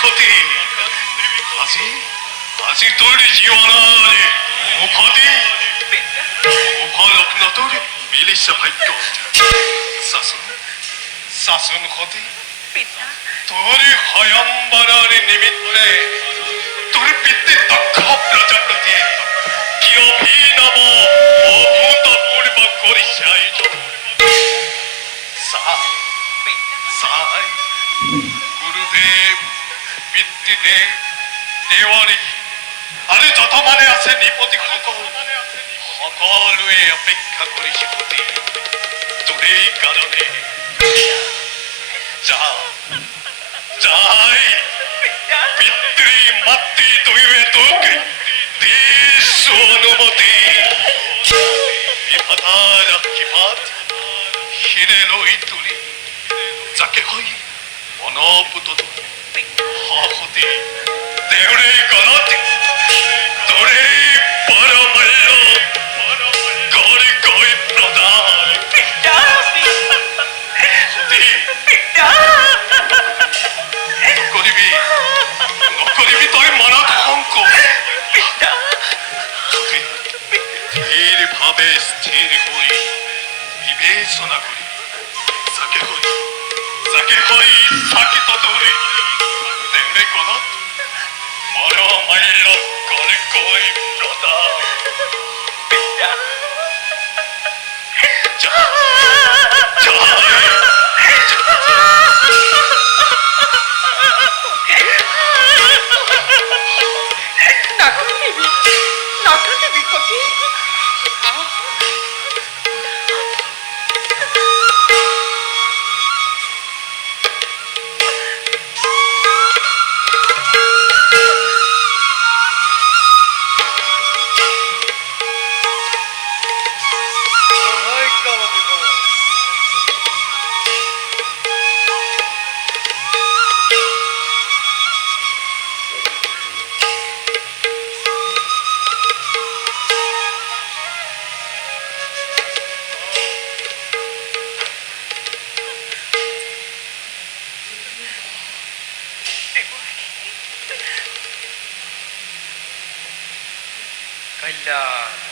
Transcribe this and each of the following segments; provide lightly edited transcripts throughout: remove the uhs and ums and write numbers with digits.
ক্ষতি আজি আজি তোর জীবনারে মুখতি মুখলক নতর মিলিস ভাগ্য শাসন শাসন ক্ষতি তোর হয়ম্বরের নিমিত্তে তোর পিতৃ দক্ষ প্রজাপতি কি অভিনব অভূতপূর্ব করিসাই সাই গুরুদেব পিতৃদেব দেওয়ারি আরে যত মানে আছে নিপতি সকলোৱে অপেক্ষা কৰিছে পতি তোৰ এই কাৰণে যাই পিতৃ মাতৃ দুয়োৱে তোক দিছো অনুমতি বিধাতাৰ আশীৰ্বাদ শিৰে লৈ তুলি যাকে হৈ মনপুতত সহতি দেউৰে গলত তোৰে পৰমল্য গৰি গৈ প্ৰদান নকৰিবি তই মনত সংকোচ ধীৰ ভাৱে স্থিৰ হৈ বিবেচনা কৰি যাকে হৈ ইচ্ছাকৃত তোৰে দেউৰে গলত পৰমাল্য গৰি গৈ প্ৰদান নাকাটিবি ক্ষতি কল্যাণ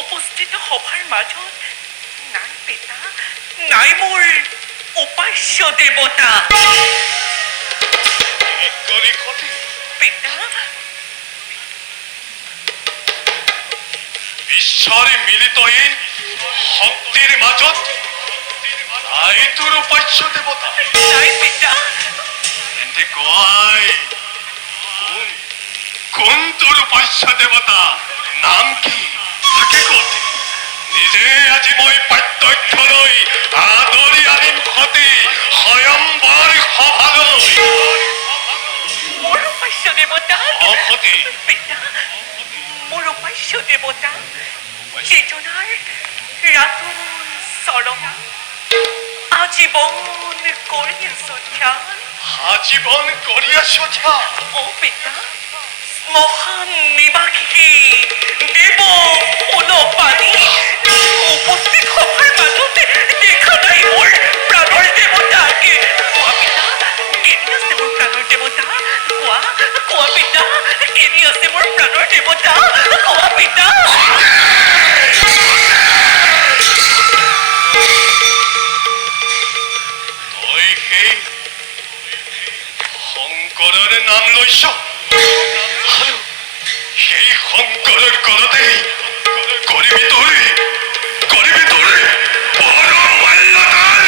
উপস্থিত সভাৰ মাজত নাই পিতা নাই মোৰ উপাস্য দেৱতা পিতা ঈশ্বৰে মিলিত হৈ শক্তিৰ মাজত নাই তোৰ উপাস্য দেৱতা নাই পিতা এন্তে কয় কোন তোর উপাস্য দেবতা নাম কি থাকে ক'ত নিজে আজি মই প্ৰত্যক্ষ লৈ আদৰি আনিম সতী স্বয়ম্বৰ সভালৈ মোৰ উপাস্য দেৱতা সতী পিতা মোৰ উপাস্য দেৱতা চেতনাৰ ৰাতুল চৰণ আজীৱন কৰি আছো ধ্যান আজীবন কৰি আছো ধ্যান ও পিতা মহান নিবাসী দেৱ ফুলপানী উপস্থিত সভাৰ মাজতে দেখা নাই মোৰ প্ৰাণৰ দেৱতাকে কোৱা পিতা কেনে আছে মোৰ প্ৰাণৰ দেৱতা কোৱা পিতা দেৱতা কোৱা পিতা তই সেই শংকৰৰ নাম লৈছ আৰু সেই শংকৰৰ কলতেই কৰিবি তই পৰমাল্যদান।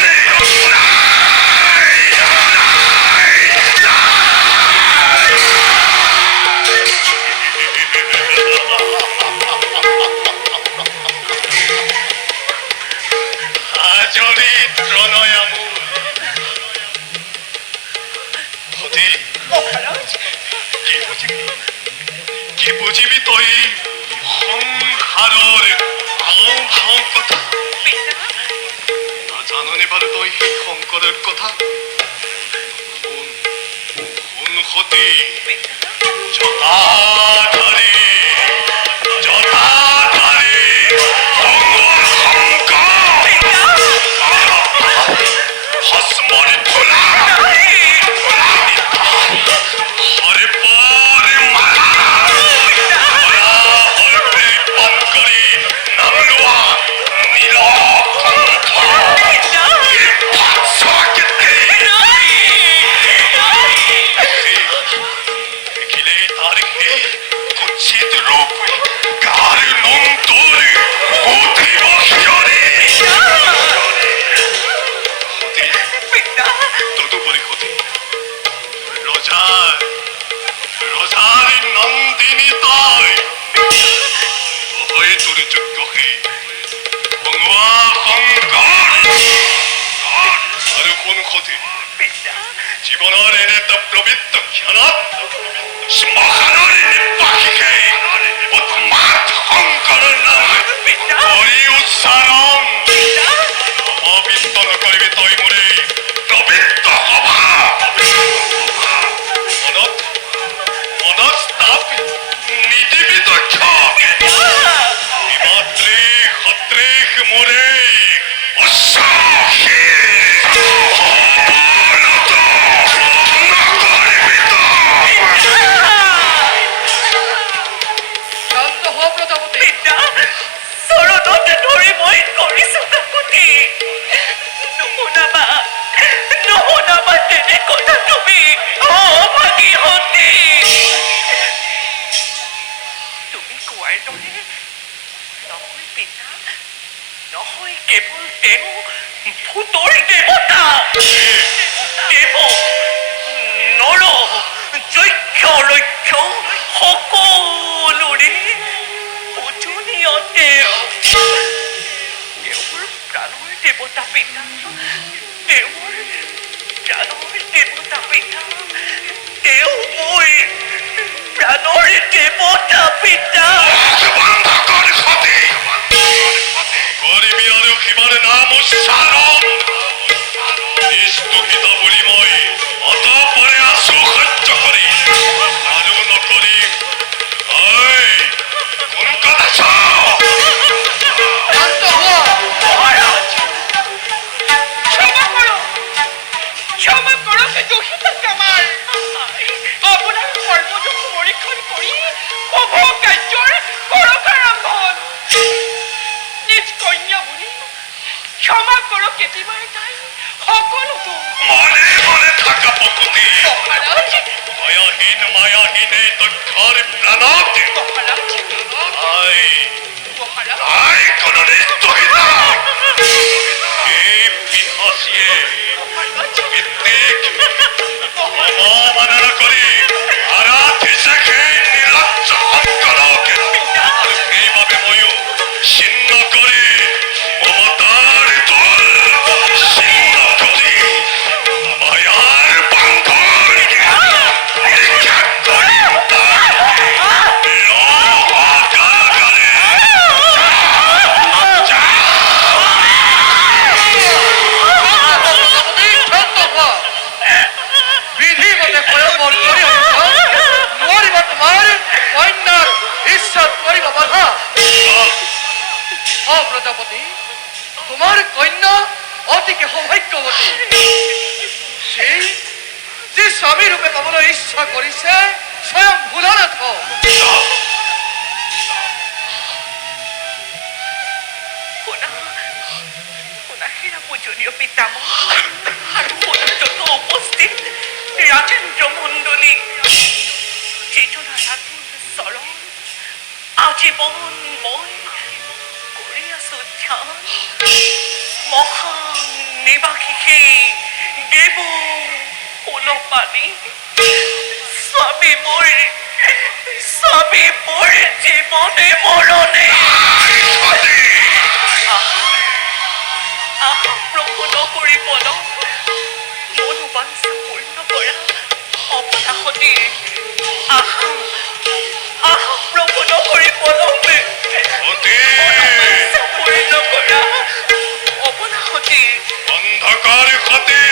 আজৰি প্ৰণয়ামু সতী কি বুজিবি তই সংসাৰৰ আও ভাও কথা নাজাননে বাৰু তই সেই শংকৰৰ কথা শুন সতী জটাধাৰী ভস্মৰি ফুলা হৰে পৰে মালা পান কৰি নাম লোৱা নীলকণ্ঠ দেখিলেই তাৰ সেই কুৎসিত ৰূপ গাৰ নোম তোৰ উঠিব শিয়ৰে। তদুপৰি সতী ৰজাৰ নন্দিনী তই হয় তোৰ যোগ্য সেই ভঙুৱা শংকৰ। আৰু কোন সতী জীৱনৰ এনে এটা পবিত্ৰ ক্ষণত শ্মশানৰ নিৰ্বাসিকে উন্মাদ শংকৰৰ নাম কৰি উচ্চাৰণ অপবিত্ৰ নকৰিবি তই মোৰে পবিত্ৰ সভা। মনত স্থাপ নিদিবি দক্ষ মাতৃ সদৃশ মোৰে অশ্বশী চৰণতে ধৰি মই কৰিছো কাকুতি নুশুনাবা তেনে কথা তুমি ভাগিহতী তুমি কোৱাৰ দৰে নহয় পিতা নহয় কেৱল তেওঁ ভূতৰ দেৱতা দেৱ নৰ যক্ষ লক্ষ্য সকলোৰে পূজনীয় তেওঁ তেওঁৰ প্ৰাণৰ দেৱতা পিতা তেওঁৰ প্ৰাণৰ দেৱতা পিতা তেওঁ মোৰ প্ৰাণৰ দেৱতা পিতা কৰিবি আৰু শিৱৰ নাম উচ্চাৰণ নিষ্ঠুকিত বুলি মই অতপৰে আছো সহ্য কৰি আৰু নকৰিম। কোন কথা ক্ষমা কৰক দোষিতা কামাৰ আপোনাৰ কৰ্মদোষ পৰীক্ষণ কৰি শুভ কাৰ্যৰ কৰক আৰম্ভণ নিজ কন্যা বুলি ক্ষমা কৰক কেতিয়াবাই তাই সকলো মনে থাকা পকুতি মায়াহীন এই তথ্যৰ প্ৰণত কোনো নিষ্ঠুহিতা এই পিশাচিয়ে পিতৃক অবমাননা কৰি আৰাধিছে সেই নিৰ্লজ্জ শংকৰক আৰু সেইবাবে ময়ো ছিন্ন কৰি মমতাৰ দল ছিন্ন কৰি মায়াৰ বান্ধৰ পৰীক্ষা কৰিম প্ৰজাপতি তোমাৰ কন্যা অতিকে সৌভাগ্যবতী সেই যে স্বামী ৰূপে পাবলৈ ইচ্ছা কৰিছে স্বয়ং ভোলানাথ পূজনীয় পিতামহ আৰু সৌন্দৰ্যত উপস্থিত ৰাজেন্দ্ৰ মণ্ডলী চেতনাৰ চৰণ আজীৱন মই কৰি আছো ধ্যান মহান নিবাসী দেৱ ফুলপানী স্বামী মোৰ জীৱনে মৰণে প্ৰভু নকৰিব মনোবাঞ্ছা পূৰ্ণ কৰা অপৰাধী প্ৰভু নকৰিব সতী মনোবাঞ্ছা পূৰ্ণ কৰা অপৰাধী অন্ধকার সতী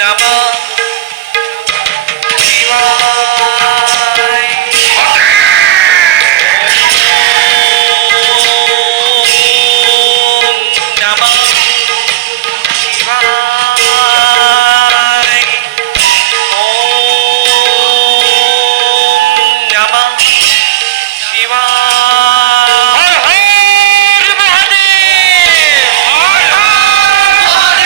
নমঃ শিবায় নমঃ শিবায় নমঃ শিবায় হর হর মহাদেব হর হর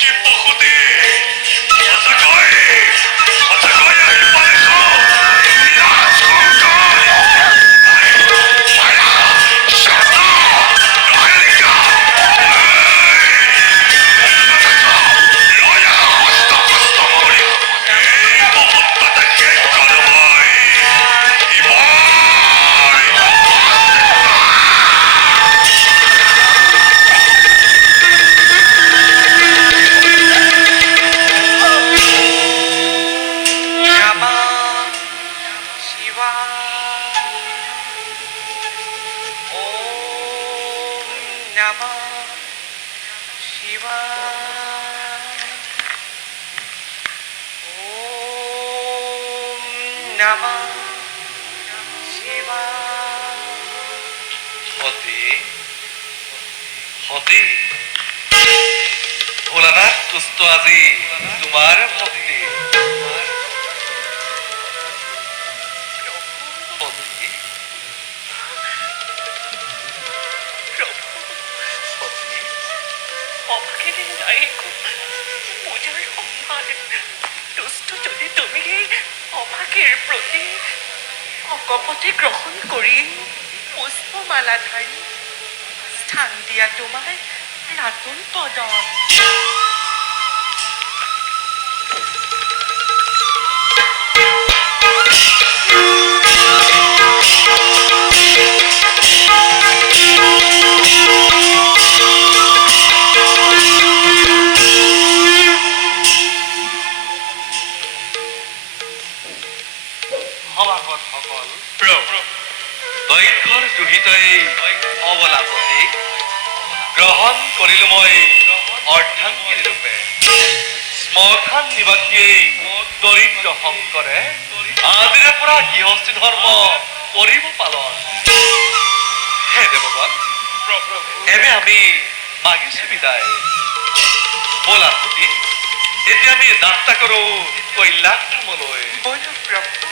কি পশুতি সঁচাকৈ সঁচাকৈ আহি পাইছো সতী ভোলানাথ তুষ্ট আজি তোমাৰ ভক্তি সতী সতী অভাগিনী নায়িকো পূজাৰ সন্মান দুষ্ট যদি তুমি অভাগীৰ প্ৰতি অকপতে গ্ৰহণ কৰি পুষ্পমালা ধাৰি স্থান দিয়া তোমাৰ ৰাতুল পদত সভাসদসকল দক্ষৰ দুহিতাই অবলাপতি গ্ৰহণ কৰিলো মই অৰ্ধাংগী ৰূপে শ্মশান নিবাসীয়ে দৰিদ্ৰ শংকৰে আজিৰে পৰা গৃহস্থী ধৰ্ম কৰিব পালন হে দেৱগণ এবে আমি মাগিছো বিদায় বলা সতী এতিয়া আমি যাত্ৰা কৰো কৈলাশ ধামলৈ বলো প্ৰভু